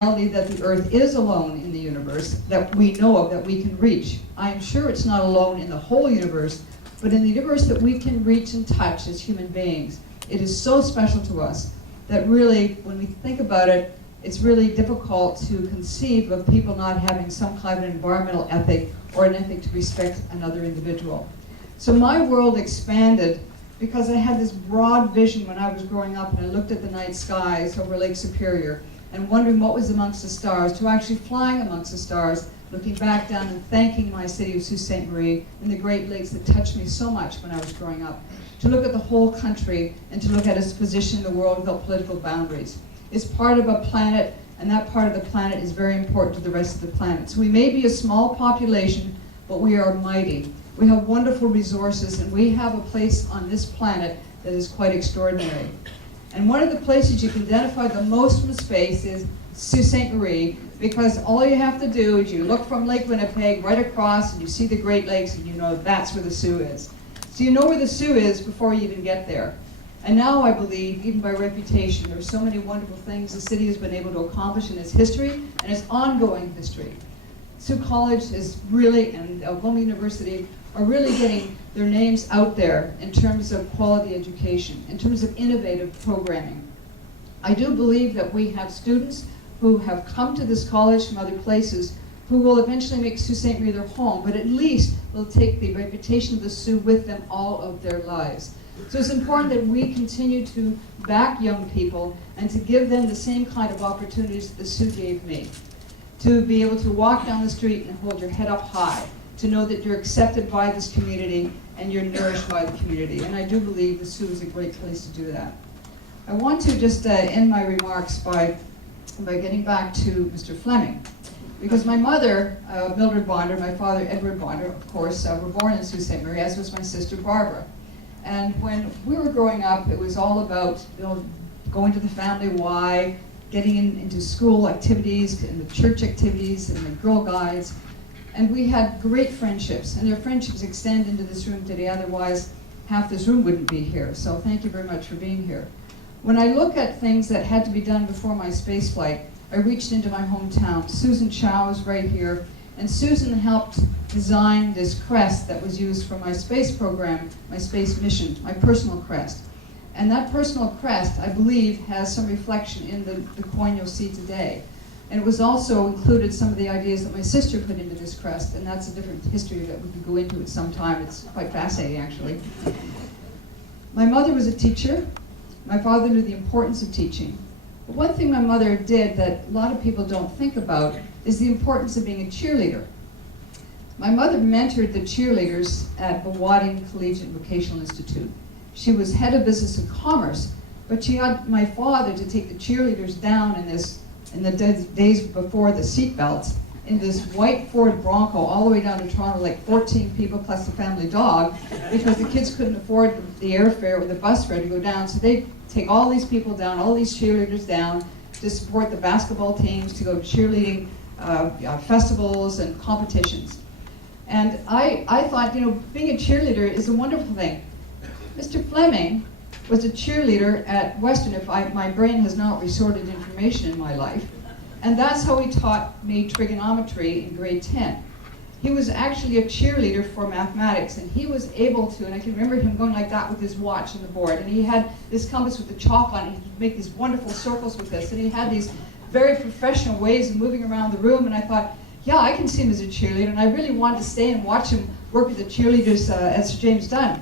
reality that the Earth is alone in the universe, that we know of, that we can reach. I am sure it's not alone in the whole universe, but in the universe that we can reach and touch as human beings. It is so special to us that really, when we think about it, it's really difficult to conceive of people not having some kind of environmental ethic or an ethic to respect another individual. So my world expanded because I had this broad vision when I was growing up, and I looked at the night skies over Lake Superior and wondering what was amongst the stars, to actually flying amongst the stars, looking back down and thanking my city of Sault Ste. Marie and the Great Lakes that touched me so much when I was growing up, to look at the whole country and to look at its position in the world without political boundaries. It's part of a planet, and that part of the planet is very important to the rest of the planet. So we may be a small population, but we are mighty. We have wonderful resources, and we have a place on this planet that is quite extraordinary. And one of the places you can identify the most from space is Sault Ste. Marie, because all you have to do is you look from Lake Winnipeg right across and you see the Great Lakes and you know that's where the Sault is. So you know where the Sault is before you even get there. And now I believe, even by reputation, there are so many wonderful things the city has been able to accomplish in its history and its ongoing history. Sault College is really, and Algoma University, are really getting their names out there in terms of quality education, in terms of innovative programming. I do believe that we have students who have come to this college from other places who will eventually make Sault Ste. Marie their home, but at least will take the reputation of the Sault with them all of their lives. So it's important that we continue to back young people and to give them the same kind of opportunities that the Sault gave me. To be able to walk down the street and hold your head up high, to know that you're accepted by this community and you're nourished by the community. And I do believe the Sault is a great place to do that. I want to just end my remarks by getting back to Mr. Fleming. Because my mother, Mildred Bondar, my father, Edward Bondar, of course, were born in Sault Ste. Marie, as was my sister, Barbara. And when we were growing up, it was all about going to the family Y, getting into school activities, and the church activities, and the Girl Guides. And we had great friendships, and their friendships extend into this room today, otherwise half this room wouldn't be here. So thank you very much for being here. When I look at things that had to be done before my space flight, I reached into my hometown. Susan Chow is right here, and Susan helped design this crest that was used for my space program, my space mission, my personal crest. And that personal crest, I believe, has some reflection in the coin you'll see today. And it was also included some of the ideas that my sister put into this crest, and that's a different history that we could go into at some time. It's quite fascinating, actually. My mother was a teacher. My father knew the importance of teaching. But one thing my mother did that a lot of people don't think about is the importance of being a cheerleader. My mother mentored the cheerleaders at Bawading Collegiate Vocational Institute. She was head of business and commerce, but she had my father to take the cheerleaders down in the days before the seatbelts, in this white Ford Bronco all the way down to Toronto, like 14 people plus the family dog, because the kids couldn't afford the airfare or the bus fare to go down. So they take all these people down, all these cheerleaders down, to support the basketball teams, to go to cheerleading festivals and competitions. And I thought, being a cheerleader is a wonderful thing. Mr. Fleming was a cheerleader at Western, if my brain has not resorted to information in my life. And that's how he taught me trigonometry in grade 10. He was actually a cheerleader for mathematics, and he was able to, and I can remember him going like that with his watch on the board, and he had this compass with the chalk on it. He'd make these wonderful circles with this, and he had these very professional ways of moving around the room, and I thought, yeah, I can see him as a cheerleader, and I really wanted to stay and watch him work with the cheerleaders at Sir James Dunn.